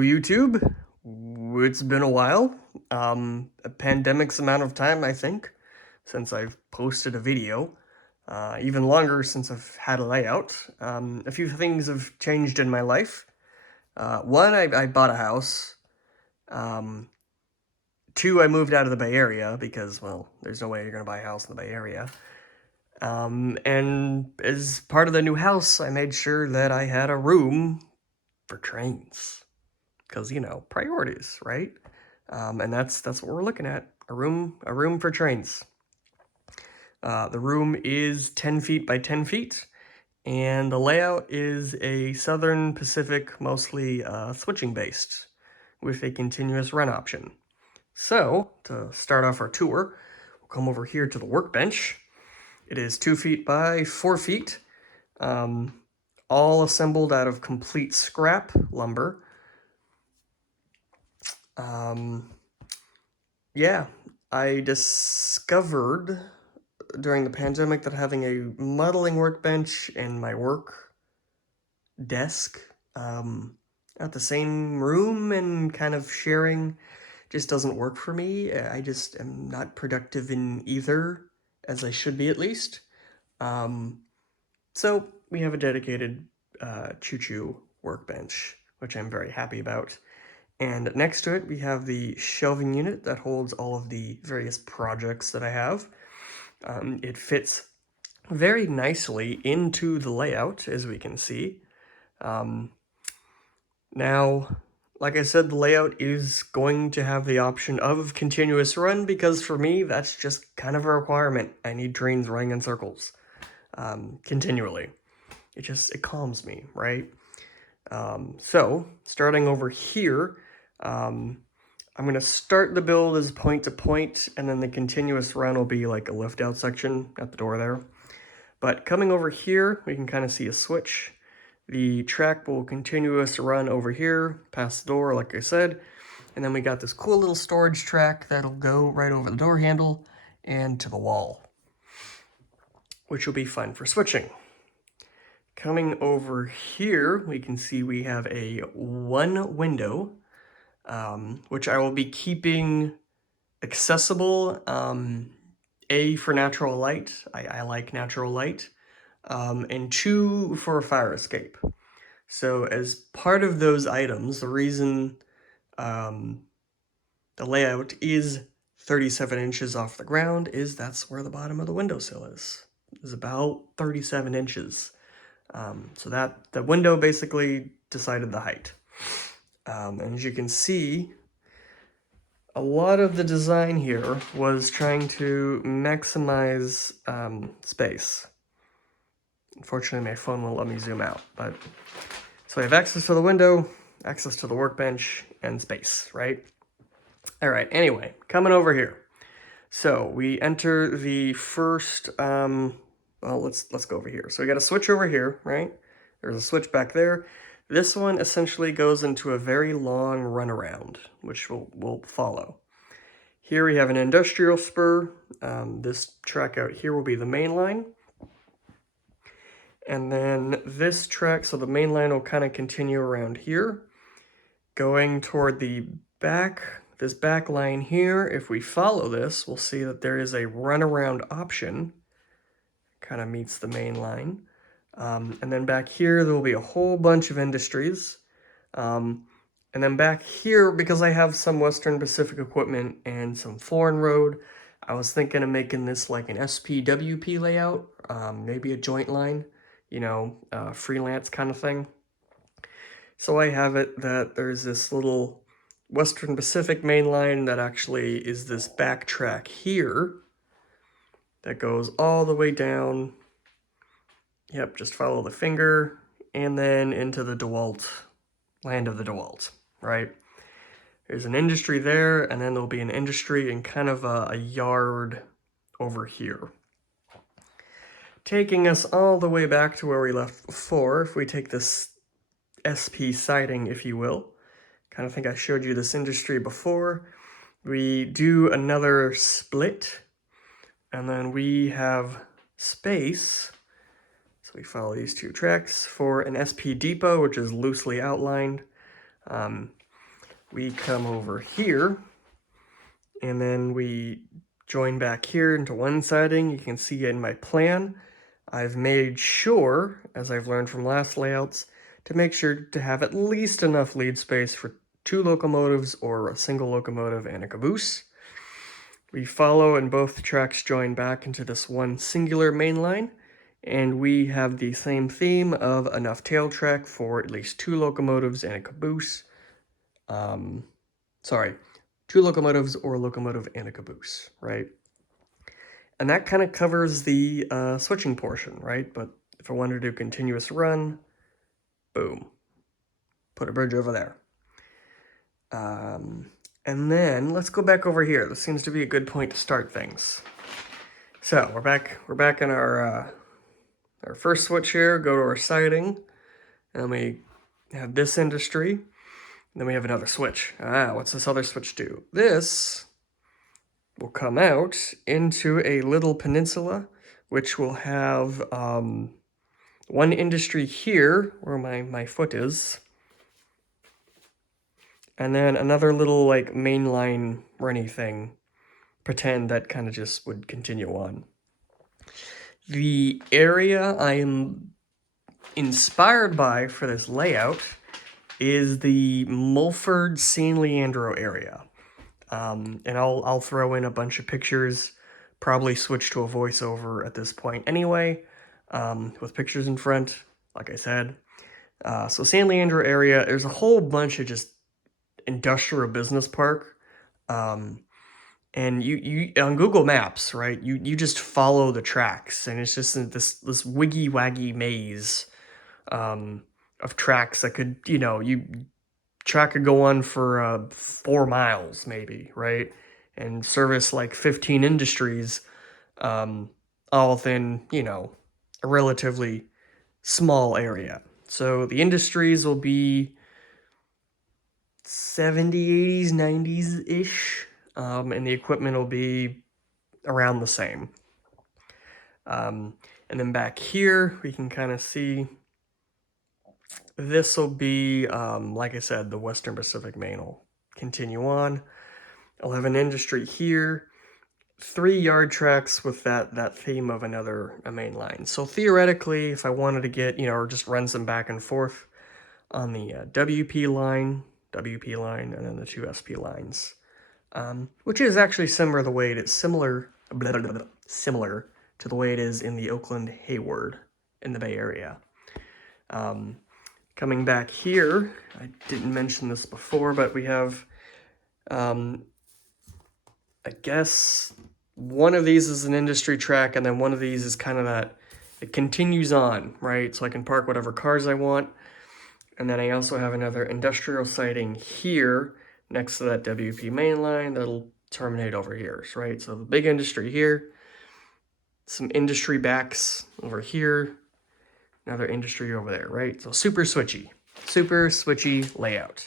Hello, YouTube. It's been a while. A pandemic's amount of time, I think, since I've posted a video. Even longer since I've had a layout. A few things have changed in my life. One, I bought a house. Um, Two, I moved out of the Bay Area because, well, there's no way you're gonna buy a house in the Bay Area. And as part of the new house, I made sure that I had a room for trains. Because, priorities, right? And that's what we're looking at. A room for trains. The room is 10 feet by 10 feet, and the layout is a Southern Pacific, mostly switching based, with a continuous run option. So, to start off our tour, we'll come over here to the workbench. It is 2 feet by 4 feet, all assembled out of complete scrap lumber. Yeah, I discovered during the pandemic that having a modeling workbench and my work desk at the same room and kind of sharing just doesn't work for me. I just am not productive in either, as I should be at least. So we have a dedicated choo-choo workbench, which I'm very happy about. And next to it, we have the shelving unit that holds all of the various projects that I have. It fits very nicely into the layout, as we can see. Now, like I said, the layout is going to have the option of continuous run because for me, that's just kind of a requirement. I need trains running in circles continually. It calms me, right? So, starting over here, I'm going to start the build as point to point, and then the continuous run will be like a lift out section at the door there. But coming over here, we can kind of see a switch. The track will continuous run over here, past the door, like I said. And then we got this cool little storage track that'll go right over the door handle and to the wall, which will be fun for switching. Coming over here, we can see we have a one window, which I will be keeping accessible. A, for natural light. I like natural light. And two, for a fire escape. So as part of those items, the reason the layout is 37 inches off the ground is that's where the bottom of the windowsill is. It's about 37 inches. So that the window basically decided the height. And as you can see, a lot of the design here was trying to maximize space. Unfortunately, my phone won't let me zoom out, but so I have access to the window, access to the workbench, and space, right? All right, anyway, coming over here. So we enter the first, well, let's go over here. So we got a switch over here, right? There's a switch back there. This one essentially goes into a very long runaround, which will follow. Here we have an industrial spur. This track out here will be the main line. And then this track, so the main line will kind of continue around here. Going toward the back, this back line here, if we follow this, we'll see that there is a runaround option. Kind of meets the main line. And then back here, there will be a whole bunch of industries. And then back here, because I have some Western Pacific equipment and some foreign road, I was thinking of making this like an SPWP layout, maybe a joint line, freelance kind of thing. So I have it that there's this little Western Pacific main line that actually is this backtrack here that goes all the way down. Yep, just follow the finger and then into the DeWalt, land of the DeWalt, right? There's an industry there, and then there'll be an industry and kind of a yard over here. Taking us all the way back to where we left before, if we take this SP siding, if you will, kind of think I showed you this industry before. We do another split, and then we have space. So we follow these two tracks for an SP depot, which is loosely outlined. we come over here, and then we join back here into one siding. You can see in my plan, I've made sure, as I've learned from last layouts, to make sure to have at least enough lead space for 2 locomotives or a single locomotive and a caboose. We follow and both tracks join back into this one singular main line, and we have the same theme of enough tail track for at least 2 locomotives and a caboose. Sorry, 2 locomotives or a locomotive and a caboose, right? And that kind of covers the switching portion, right? But if I wanted to do continuous run, boom, put a bridge over there. And then let's go back over here. This seems to be a good point to start things. So we're back in our first switch here. Go to our siding, and then we have this industry. And then we have another switch. What's this other switch do? This will come out into a little peninsula, which will have one industry here, where my foot is, and then another little like mainline runny thing, pretend that kind of just would continue on. The area I am inspired by for this layout is the Mulford-San Leandro area. And I'll throw in a bunch of pictures, probably switch to a voiceover at this point anyway, with pictures in front, like I said. So San Leandro area, there's a whole bunch of just industrial business park. And you on Google Maps, right, you just follow the tracks, and it's just this wiggy-waggy maze of tracks that could, track could go on for 4 miles maybe, right? And service like 15 industries, all within, a relatively small area. So the industries will be 70s, 80s, 90s-ish, and the equipment will be around the same. And then back here, we can kind of see this will be, like I said, the Western Pacific Main will continue on. I'll have an industry here, 3 yard tracks with that theme of another main line. So theoretically, if I wanted to get, or just run some back and forth on the WP line, and then the 2 SP lines, which is actually similar the way it is similar to the way it is in the Oakland Hayward in the Bay Area. Coming back here, I didn't mention this before, but we have, I guess, one of these is an industry track, and then one of these is kind of that, it continues on, right? So I can park whatever cars I want. And then I also have another industrial siding here next to that WP main line that'll terminate over here, right? So the big industry here, some industry backs over here, another industry over there, right? So super switchy layout.